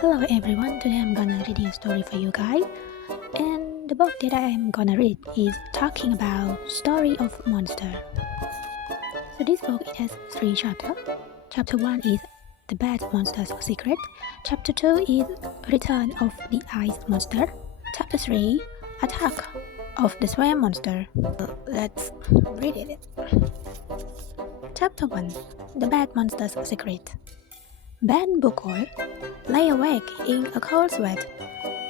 Hello everyone, today I'm gonna read a story for you guys. And the book that I am gonna read is talking about Story of Monster. So this book it has 3 chapters. Chapter 1 is The Bad Monster's Secret. Chapter 2 is Return of the Ice Monster. Chapter 3 Attack of the Swamp Monster. Let's read it. Chapter 1 The Bad Monster's Secret. Ben Buchholz lay awake in a cold sweat.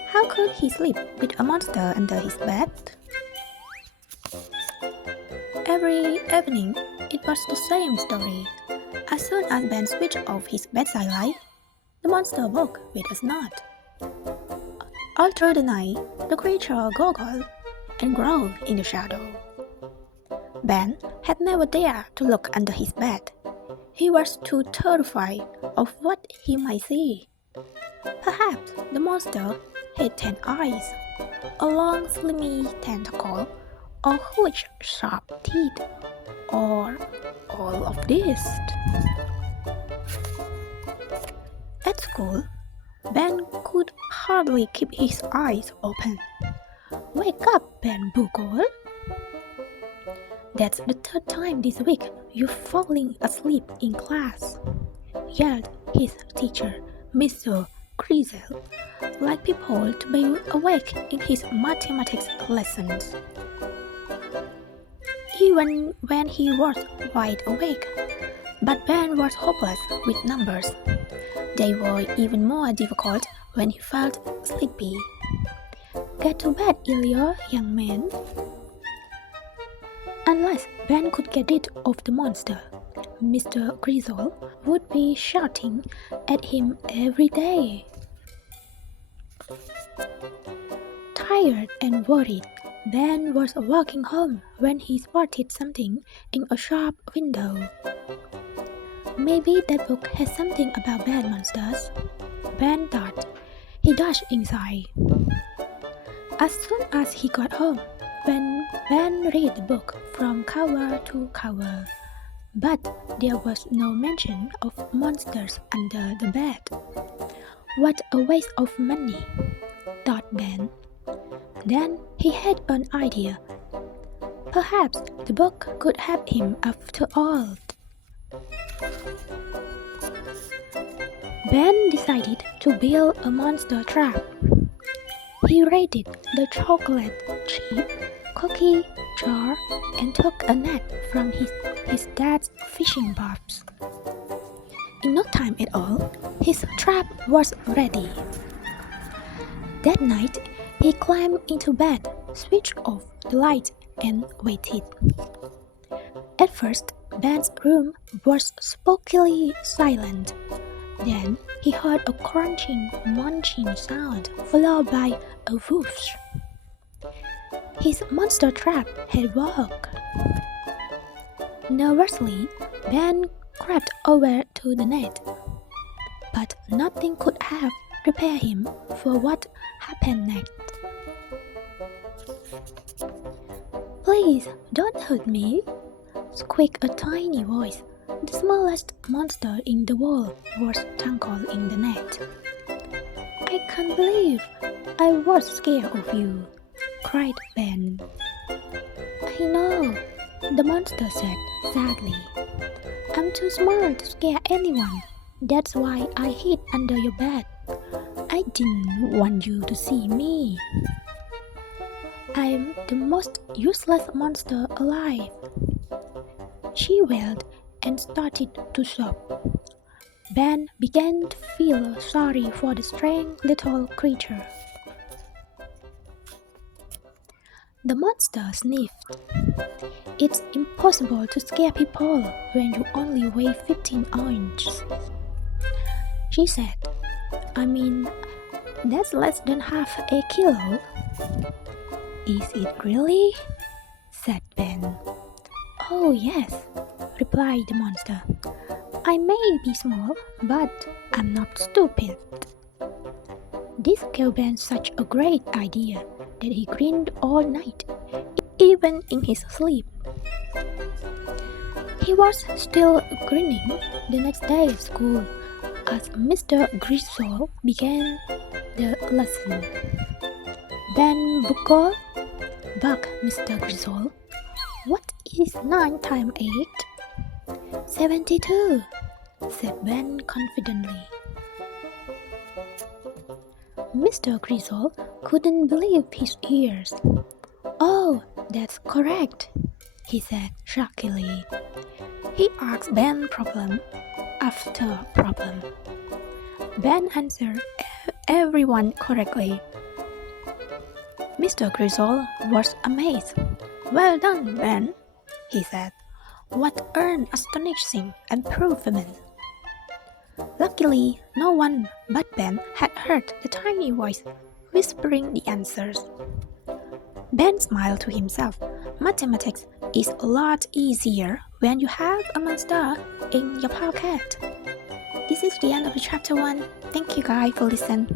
How could he sleep with a monster under his bed? Every evening, it was the same story. As soon as Ben switched off his bedside light, the monster woke with a snort. All through the night, the creature gurgled and growled in the shadow. Ben had never dared to look under his bed. He was too terrified of what he might see. Perhaps the monster had 10 eyes, a long slimy tentacle, or huge sharp teeth, or all of this. At school, Ben could hardly keep his eyes open. Wake up, Ben Buchholz! That's the 3rd time this week you're falling asleep in class, yelled his teacher, Mr. Grizel, like people to be awake in his mathematics lessons. Even when he was wide awake, but Ben was hopeless with numbers. They were even more difficult when he felt sleepy. Get to bed, Ilya, young man. Unless Ben could get rid of the monster, Mr. Grizzle would be shouting at him every day. Tired and worried, Ben was walking home when he spotted something in a shop window. Maybe that book has something about bad monsters, Ben thought. He dashed inside. As soon as he got home, Ben read the book from cover to cover, but there was no mention of monsters under the bed. What a waste of money, thought Ben. Then he had an idea. Perhaps the book could help him after all. Ben decided to build a monster trap. He raided the chocolate chip cookie jar and took a net from his dad's fishing box. In no time at all, his trap was ready. That night, he climbed into bed, switched off the light, and waited. At first, Ben's room was spookily silent. Then he heard a crunching, munching sound, followed by a whoosh. His monster trap had worked. Nervously, Ben crept over to the net, but nothing could have prepared him for what happened next. Please, don't hurt me, squeaked a tiny voice. The smallest monster in the world was tangled in the net. I can't believe I was scared of you, cried Ben. I know, the monster said sadly. I'm too small to scare anyone. That's why I hid under your bed. I didn't want you to see me. I'm the most useless monster alive. She wailed and started to sob. Ben began to feel sorry for the strange little creature. The monster sniffed. It's impossible to scare people when you only weigh 15 ounces, she said. I mean, that's less than half a kilo. Is it really? Said Ben. Oh yes, replied the monster. I may be small, but I'm not stupid. This gave Ben such a great idea that he grinned all night, even in his sleep. He was still grinning the next day at school as Mr. Griswold began the lesson. Ben Buckle, Buck, Mr. Griswold. What is 9 times 8? 72, said Ben confidently. Mr. Griswold couldn't believe his ears. Oh, that's correct, he said shockingly. He asked Ben problem after problem. Ben answered everyone correctly. Mr. Griswold was amazed. Well done, Ben, he said. What an astonishing improvement! Luckily, no one but Ben had heard the tiny voice whispering the answers. Ben smiled to himself. Mathematics is a lot easier when you have a monster in your pocket. This is the end of chapter 1. Thank you guys for listening.